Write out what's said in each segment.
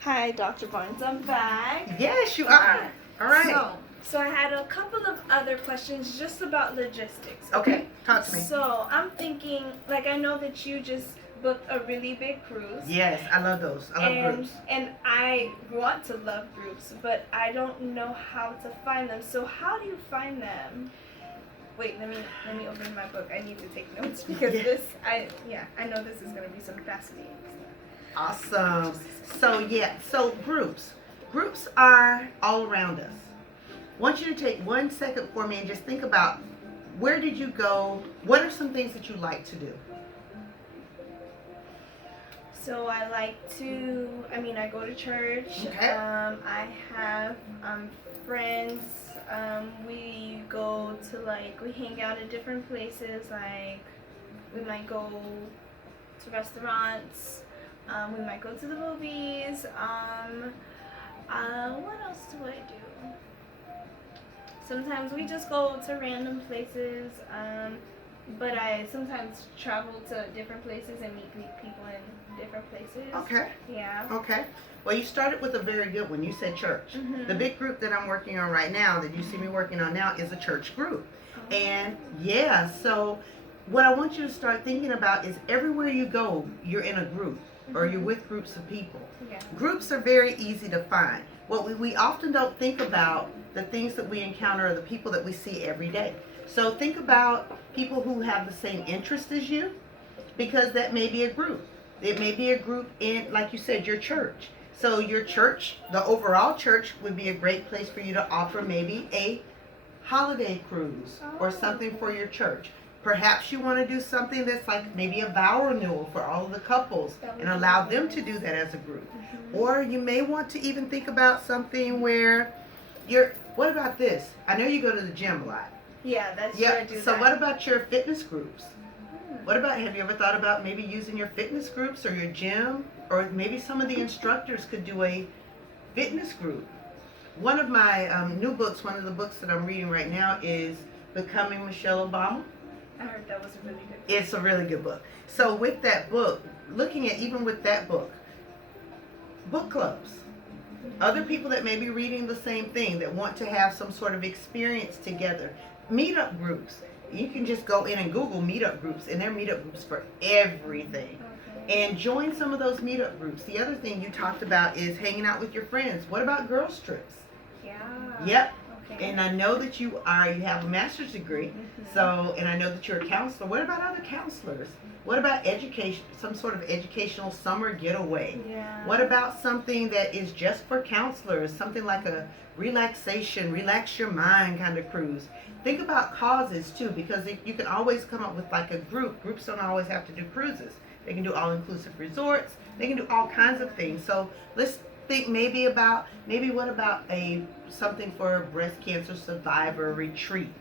Hi, Dr. Barnes. I'm back. Yes, you are. All right. So I had a couple of other questions just about logistics. Okay, talk to me. So I'm thinking, like, I know that you just booked a really big cruise. Yes, I love those. I love groups. And I want to love groups, but I don't know how to find them. So how do you find them? Wait, let me open my book. I need to take notes because I know this is gonna be some fascinating stuff. Awesome. So groups. Groups are all around us. I want you to take 1 second for me and just think about where did you go? What are some things that you like to do? So I I go to church. Okay. I have friends. We go to we hang out at different places. Like we might go to restaurants. We might go to the movies. What else do I do? Sometimes we just go to random places. But I sometimes travel to different places and meet people in different places. Okay. Yeah. Okay. Well, you started with a very good one. You said church. Mm-hmm. The big group that I'm working on right now, that you see me working on now, is a church group. Oh. And yeah, so what I want you to start thinking about is everywhere you go, you're in a group or you're with groups of people. Yeah. Groups are very easy to find. What we often don't think about the things that we encounter are the people that we see every day. So think about people who have the same interest as you, because that may be a group. It may be a group in, like you said, your church. So your church, the overall church, would be a great place for you to offer maybe a holiday cruise or something for your church. Perhaps you want to do something that's like maybe a vow renewal for all of the couples and allow them to do that as a group. Or you may want to even think about something where what about this? I know you go to the gym a lot. Yeah, that's true. I do So that. what about your fitness groups? What about, have you ever thought about maybe using your fitness groups or your gym? Or maybe some of the instructors could do a fitness group. One of my new books, one of the books that I'm reading right now is Becoming Michelle Obama. I heard that was a really good book. It's a really good book. So with that book, looking at even with that book clubs, other people that may be reading the same thing that want to have some sort of experience together, meetup groups. You can just go in and Google meetup groups, and there are meetup groups for everything. Okay. And join some of those meetup groups. The other thing you talked about is hanging out with your friends. What about girls trips? Yeah. Yep. Okay. And I know that you have a master's degree, and I know that you're a counselor. What about other counselors? What about education, some sort of educational summer getaway? Yeah. What about something that is just for counselors, something like a relaxation, relax your mind kind of cruise? Think about causes too, because you can always come up with like a group. Groups don't always have to do cruises. They can do all-inclusive resorts. They can do all kinds of things. So let's think maybe what about something for a breast cancer survivor retreat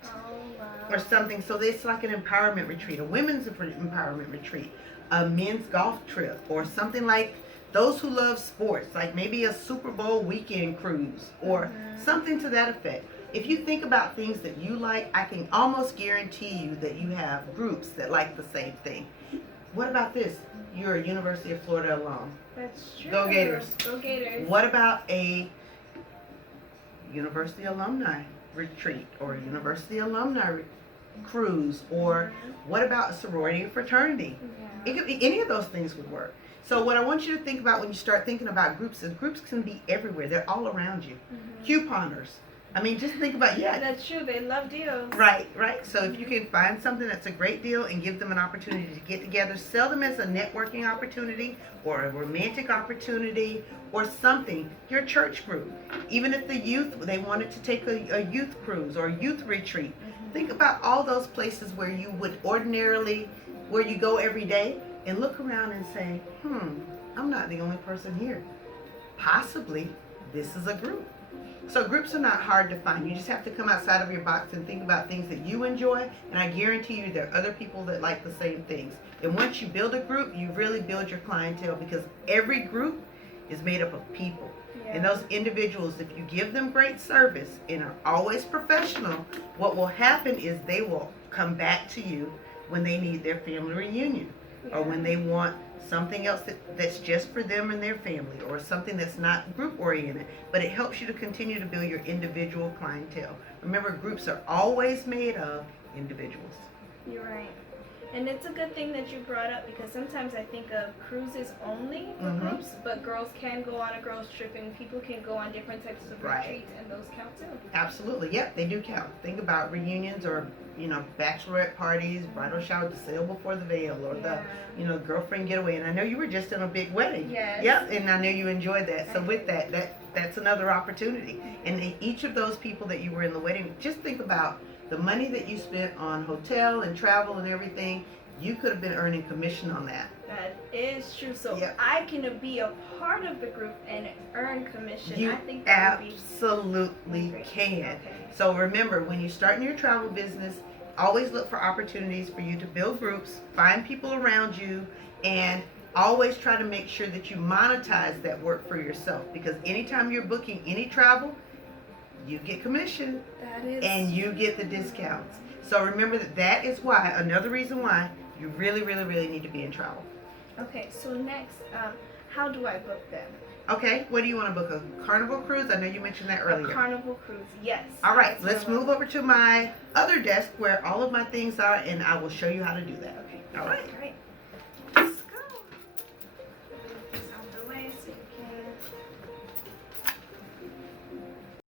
or something. So it's like an empowerment retreat, a women's empowerment retreat, a men's golf trip, or something like those who love sports, like maybe a Super Bowl weekend cruise or something to that effect. If you think about things that you like, I can almost guarantee you that you have groups that like the same thing. What about this? You're a University of Florida alum. That's true. Go Gators. Go Gators. What about a university alumni retreat or a university alumni cruise? Or what about a sorority or fraternity? Yeah. It could be any of those things would work. So what I want you to think about when you start thinking about groups is groups can be everywhere. They're all around you. Couponers. I mean, just think about, That's true. They love deals. Right. So if you can find something that's a great deal and give them an opportunity to get together, sell them as a networking opportunity or a romantic opportunity or something, your church group. Even if the youth, they wanted to take a youth cruise or a youth retreat, think about all those places where you would ordinarily, where you go every day and look around and say, I'm not the only person here. Possibly this is a group. So groups are not hard to find. You just have to come outside of your box and think about things that you enjoy, and I guarantee you there are other people that like the same things. And once you build a group, you really build your clientele, because every group is made up of people. Yeah. And those individuals, if you give them great service and are always professional, what will happen is they will come back to you when they need their family reunion. or when they want something else that's just for them and their family, or something that's not group oriented, but it helps you to continue to build your individual clientele. Remember, groups are always made of individuals. You're right. And it's a good thing that you brought up, because sometimes I think of cruises only for Mhm. groups, but girls can go on a girls trip and people can go on different types of Right. retreats, and those count too. Absolutely, yep, they do count. Think about reunions, or bachelorette parties, bridal shower, the sail before the veil, or Yeah. the girlfriend getaway. And I know you were just in a big wedding. Yes. Yep, and I know you enjoyed that. So I with did. that's another opportunity. And each of those people that you were in the wedding, just think about the money that you spent on hotel and travel and everything. You could have been earning commission on that. That is true. So Yep. I can be a part of the group and earn commission. You I think that would be absolutely great. can. Okay. So remember, when you start in your travel business, always look for opportunities for you to build groups, find people around you, and always try to make sure that you monetize that work for yourself. Because anytime you're booking any travel, you get commission That is and you get the true. discounts. So remember that is why, another reason why, you really, really, really need to be in travel. Okay, so next, how do I book them? Okay, what do you want to book? A Carnival cruise? I know you mentioned that earlier. A Carnival cruise, yes. All right, That's what let's I want. move over to my other desk where all of my things are, and I will show you how to do that. Okay. All right. Great.